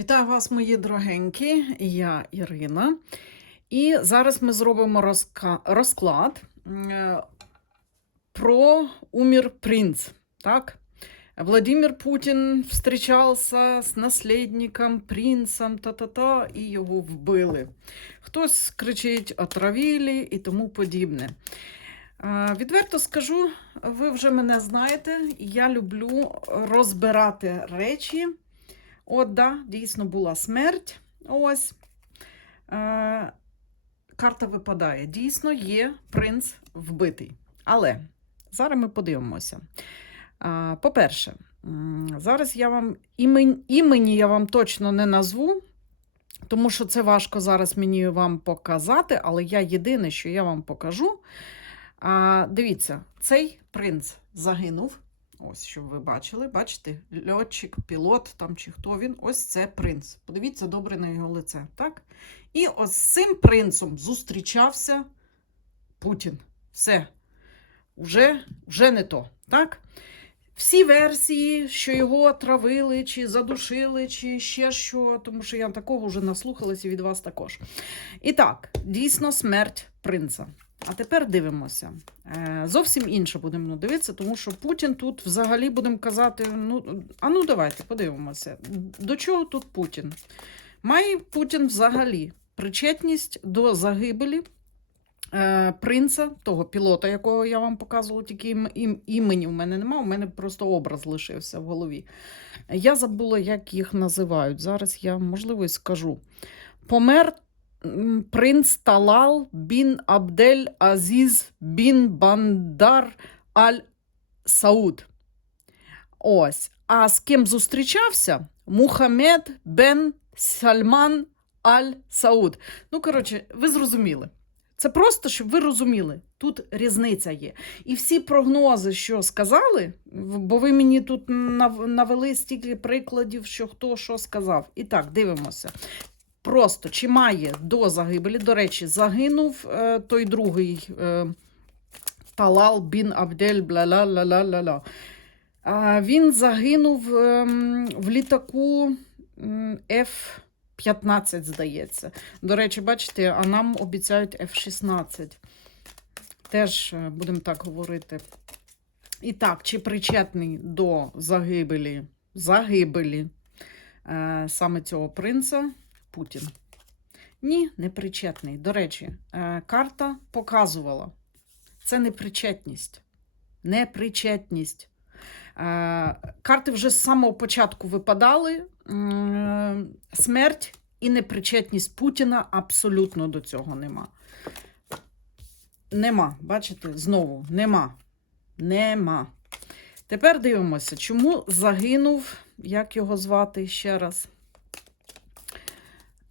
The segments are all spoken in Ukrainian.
Вітаю вас, мої дорогенькі, я Ірина. І зараз ми зробимо розклад е, про умер принц. Так? Владимир Путін зустрічався з наслідником, принцем, та-та-та, і його вбили. Хтось кричить отравили і тому подібне. Е, Відверто скажу, ви вже мене знаєте, я люблю розбирати речі. От, да, дійсно була смерть. Ось. Е, карта випадає. Дійсно, є принц вбитий. Але зараз ми подивимося. Е, по-перше, зараз я вам імені, імені я вам точно не назву, тому що це важко зараз мені вам показати, але я єдине, що я вам покажу. А, дивіться, цей принц загинув. Ось, щоб ви бачили, бачите, льотчик, пілот там чи хто він, ось це принц. Подивіться добре на його лице, так? І ось з цим принцем зустрічався Путін. Все. Уже, вже не то, так? Всі версії, що його отравили, чи задушили, чи ще що, тому що я такого вже наслухалася від вас також. І так, дійсно смерть принца. А тепер дивимося. Е, Зовсім інше будемо дивитися, тому що Путін тут взагалі будемо казати: ну, а ну давайте подивимося. До чого тут Путін? Має Путін взагалі причетність до загибелі е, принца, того пілота, якого я вам показувала, тільки ім, ім, імені в мене немає, у мене просто образ лишився в голові. Я забула, як їх називають. Зараз я, можливо, і скажу. Помер принц Талал бін Абдель Азіз бін Бандар Аль Сауд. Ось. А з ким зустрічався? Мухаммед бен Сальман Аль Сауд. Ну, коротше, ви зрозуміли. Це просто, щоб ви розуміли, тут різниця є. І всі прогнози, що сказали, бо ви мені тут навели стільки прикладів, що хто що сказав. І так, дивимося. Просто чи має до загибелі, до речі, загинув е, той другий е, Талал бін Абдель бла-ла-ла-ла-ла-ла. А, Він загинув ем, в літаку м, F-15, здається. До речі, бачите, а нам обіцяють F-16. Теж е, будемо так говорити. І так, чи причетний до загибелі, загибелі е, саме цього принца Путін? Ні, не причетний. До речі, е, карта показувала. Це непричетність. Непричетність. Е, Карти вже з самого початку випадали. Смерть і непричетність Путіна абсолютно до цього нема. Нема. Бачите, знову нема. Нема. Тепер дивимося, чому загинув, як його звати ще раз.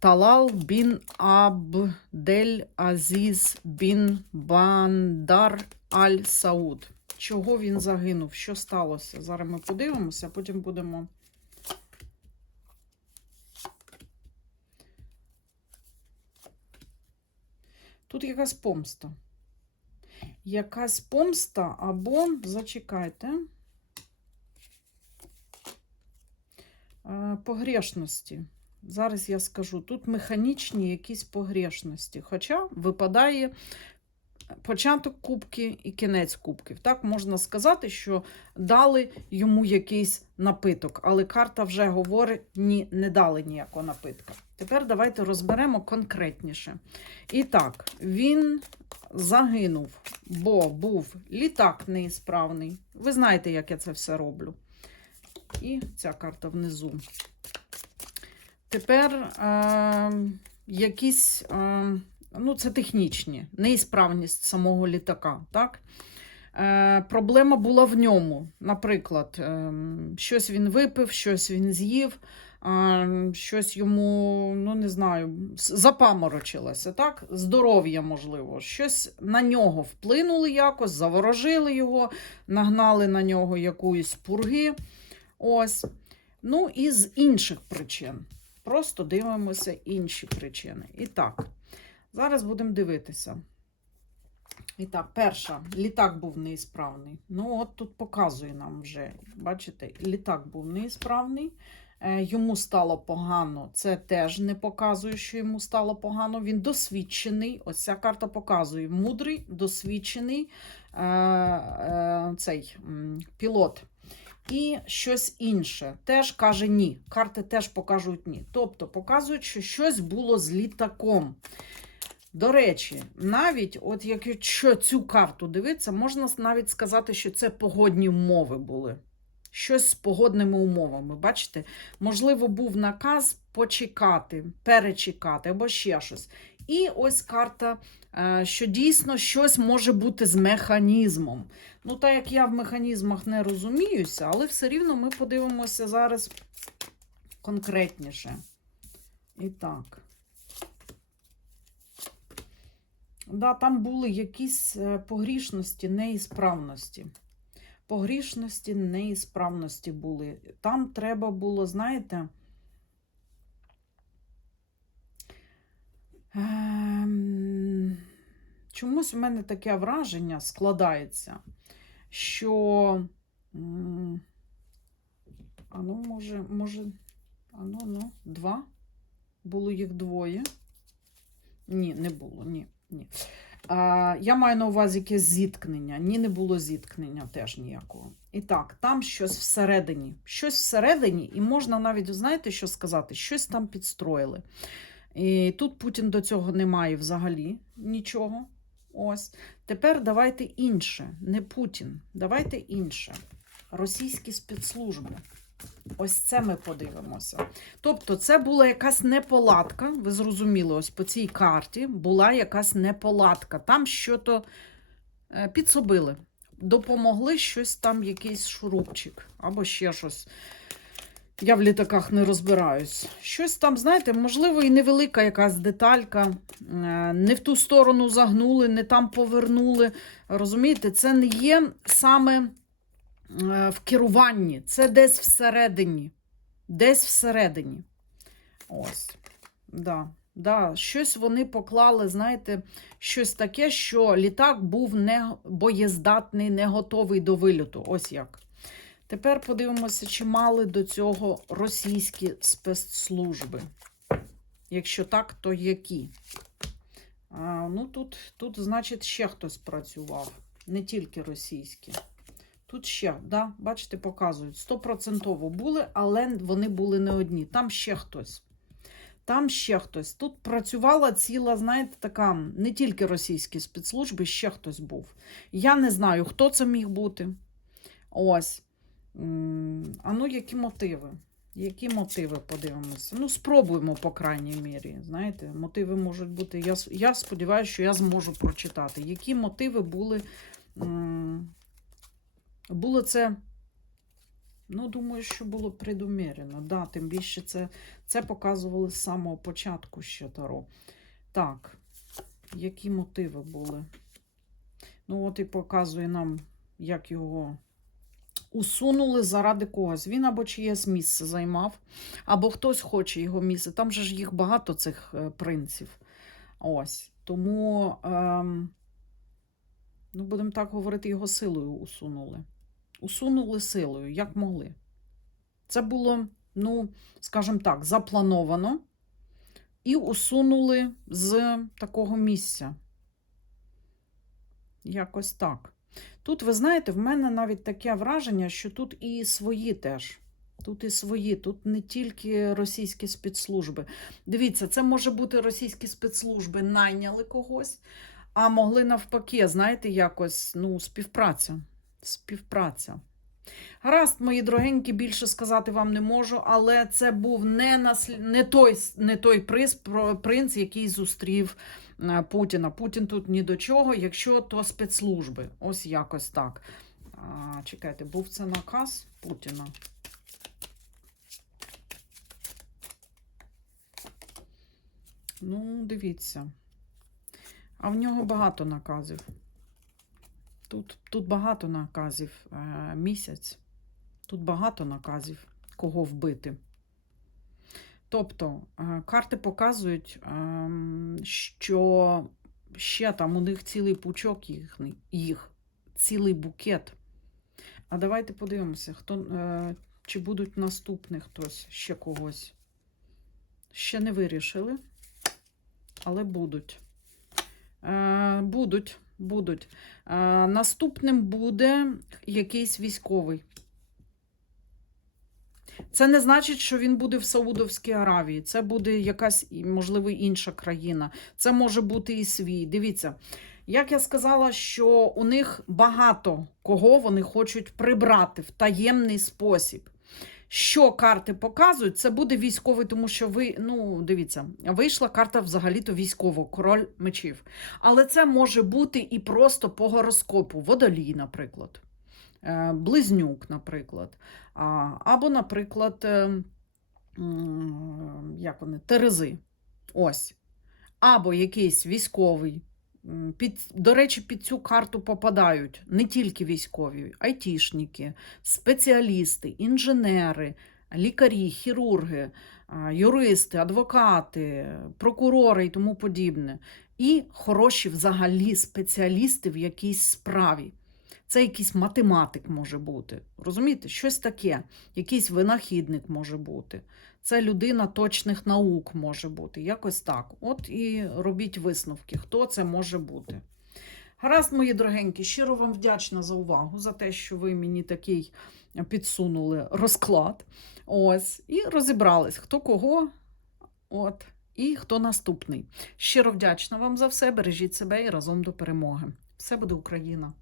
Талал бін Абдель Азіз бін Бандар Аль Сауд. Чого він загинув? Що сталося? Зараз ми подивимося, потім будемо. Тут якась помста. Якась помста або зачекайте. Е, Погрешності. Зараз я скажу, тут механічні якісь погрешності. Хоча випадає початок кубки і кінець кубків. Так можна сказати, що дали йому якийсь напиток, але карта вже говорить, ні, не дали ніякого напитка. Тепер давайте розберемо конкретніше. І так, він загинув, бо був літак неісправний. Ви знаєте, як я це все роблю. І ця карта внизу. Тепер е, якісь, е, ну, це технічні, неісправність самого літака. Так? Е, проблема була в ньому. Наприклад, е, щось він випив, щось він з'їв, е, щось йому, ну не знаю, запаморочилося, так? Здоров'я, можливо, щось на нього вплинули якось, заворожили його, нагнали на нього якоїсь пурги. Ось. Ну і з інших причин. Просто дивимося інші причини. І так, зараз будемо дивитися. І так, перша, літак був неісправний. Ну, от тут показує нам вже, бачите, літак був неісправний. Е, Йому стало погано. Це теж не показує, що йому стало погано. Він досвідчений. Ось ця карта показує. Мудрий, досвідчений е, е, цей пілот. І щось інше теж каже ні. Карти теж покажуть ні. Тобто показують, що щось було з літаком. До речі, навіть от якщо цю карту дивитися, можна навіть сказати, що це погодні умови були. Щось з погодними умовами. Бачите, можливо, був наказ почекати, перечекати або ще щось. І ось карта, що дійсно щось може бути з механізмом. Ну, так як я в механізмах не розуміюся, але все рівно ми подивимося зараз конкретніше. І так. Да, там були якісь е, погрішності, неісправності. Погрішності, неісправності були. Там треба було, знаєте, ем, чомусь у мене таке враження складається, що. А ну, може, може, а ну, ну, два. Було їх двоє. Ні, не було, ні. ні. А, я маю на увазі якесь зіткнення. Ні, не було зіткнення теж ніякого. І так, там щось всередині. Щось всередині, і можна навіть, знаєте, що сказати, щось там підстроїли. І тут Путін до цього не має взагалі нічого. Ось. Тепер давайте інше, не Путін. Давайте інше. Російські спецслужби. Ось це ми подивимося. Тобто, це була якась неполадка. Ви зрозуміли, ось по цій карті була якась неполадка. Там що-то е, підсобили, допомогли щось там, якийсь шурупчик або ще щось. Я в літаках не розбираюсь. Щось там, знаєте, можливо, і невелика якась деталька. е, Не в ту сторону загнули, не там повернули. Розумієте, це не є саме е, в керуванні, це десь всередині. Десь всередині. Ось. Да. Да. Щось вони поклали, знаєте, щось таке, що літак був не боєздатний, не готовий до вильоту. Ось як. Тепер подивимося, чи мали до цього російські спецслужби. Якщо так, то які? А, ну, тут, тут, значить, ще хтось працював, не тільки російські. Тут ще, да, бачите, показують, стопроцентово були, але вони були не одні. Там ще хтось. Там ще хтось. Тут працювала ціла, знаєте, така не тільки російські спецслужби, ще хтось був. Я не знаю, хто це міг бути. Ось. А ну, які мотиви? Які мотиви подивимося? Ну, спробуємо, по крайній мірі. Знаєте, мотиви можуть бути. Я, я сподіваюся, що я зможу прочитати. Які мотиви були. Було це. Ну, думаю, що було предумірено. Да, тим більше це, це показували з самого початку ще Таро. Так, які мотиви були? Ну, от і показує нам, як його усунули заради когось. Він або чиєсь місце займав, або хтось хоче його місце. Там же ж їх багато, цих е, принців. Ось. Тому, ем, ну, будемо так говорити, його силою усунули. Усунули силою, як могли. Це було, ну, скажімо так, заплановано і усунули з такого місця. Якось так. Тут, ви знаєте, в мене навіть таке враження, що тут і свої теж. Тут і свої, тут не тільки російські спецслужби. Дивіться, це може бути російські спецслужби найняли когось, а могли навпаки, знаєте, якось ну, співпраця. Співпраця. Гаразд, мої дорогенькі, більше сказати вам не можу, але це був не, наслі... не той, не той приз, принц, який зустрів е, Путіна. Путін тут ні до чого, якщо то спецслужби. Ось якось так. А, чекайте, був це наказ Путіна. Ну, дивіться. А в нього багато наказів. Тут, тут багато наказів е, місяць. Тут багато наказів, кого вбити. Тобто, е, карти показують, ем, що ще там у них цілий пучок їхній- їх, цілий букет. А давайте подивимося, хто, е, Чи будуть наступні хтось ще когось? Ще не вирішили, але будуть. Будуть, будуть. Е, наступним буде якийсь військовий. Це не значить, що він буде в Саудовській Аравії. Це буде якась, можливо, інша країна. Це може бути і свій. Дивіться, як я сказала, що у них багато кого вони хочуть прибрати в таємний спосіб. Що карти показують, це буде військовий, тому що ви, ну, дивіться, вийшла карта взагалі-то військово, король мечів. Але це може бути і просто по гороскопу, водолій, наприклад, е, близнюк, наприклад. Або, наприклад, е, як вони, Терези. Ось. Або якийсь військовий. Під, до речі, під цю карту попадають не тільки військові, айтішники, спеціалісти, інженери, лікарі, хірурги, юристи, адвокати, прокурори і тому подібне. І хороші взагалі спеціалісти в якійсь справі. Це якийсь математик може бути. Розумієте? Щось таке, якийсь винахідник може бути. Це людина точних наук може бути. Якось так. От і робіть висновки, хто це може бути. Гаразд, мої дорогенькі, щиро вам вдячна за увагу, за те, що ви мені такий підсунули розклад. Ось, і розібрались, хто кого, от, і хто наступний. Щиро вдячна вам за все. Бережіть себе і разом до перемоги. Все буде Україна!